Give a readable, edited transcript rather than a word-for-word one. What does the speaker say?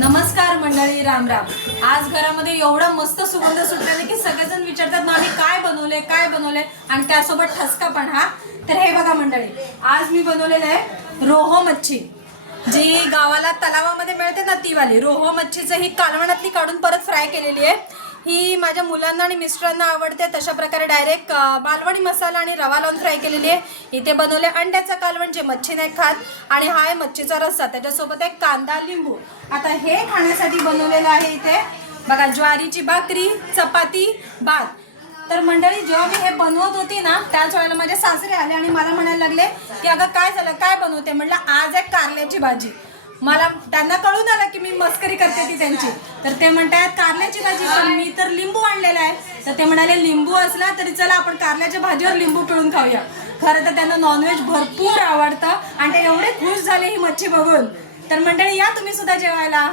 नमस्कार मंडळी, राम राम। आज घरामध्ये एवढा मस्त सुगंध सुटलेला की सगळेजण विचारतात मामी काय बनवले आणि त्यासोबत ठसका पण। हा तर हे बघा मंडळी, आज मी बनवलेलं आहे रोहो मच्छी, जी गावाला तलावामध्ये मिळते ना ती वाली रोहो मच्छीचं ही कालवणातली काढून परत फ्राय केलेली आहे। ही माझ्या मुलांना आणि मिस्टरांना आवडते, तशा प्रकारे डायरेक्ट मालवणी मसाला आणि रवा लावून फ्राय केलेली आहे। इथे बनवले अंड्याचं कालवण जे मच्छी नाही खात, आणि हा आहे मच्छीचा रस्सा, त्याच्यासोबत एक कांदा लिंबू। आता हे खाण्यासाठी बनवलेलं आहे इथे बघा, ज्वारीची भाकरी, चपाती, भात। तर मंडळी जेव्हा मी हे बनवत होती ना त्याच वेळेला माझे सासरे आले आणि मला म्हणायला लागले की अगं काय झालं, काय बनवते? म्हटलं आज आहे कारल्याची भाजी। मला त्यांना कळून आलं की मी मस्करी करते ती त्यांची, तर ते म्हणतात कारल्याची भाजी, पण मी तर लिंबू आणलेला आहे। तर ते म्हणाले लिंबू असला तरी चला आपण कारल्याच्या भाजीवर लिंबू पिळून खाऊया। खरं तर त्यांना नॉनव्हेज भरपूर आवडतं आणि ते एवढे खुश झाले ही मच्छी बघून। तर मंडळी या तुम्ही सुद्धा जेवायला।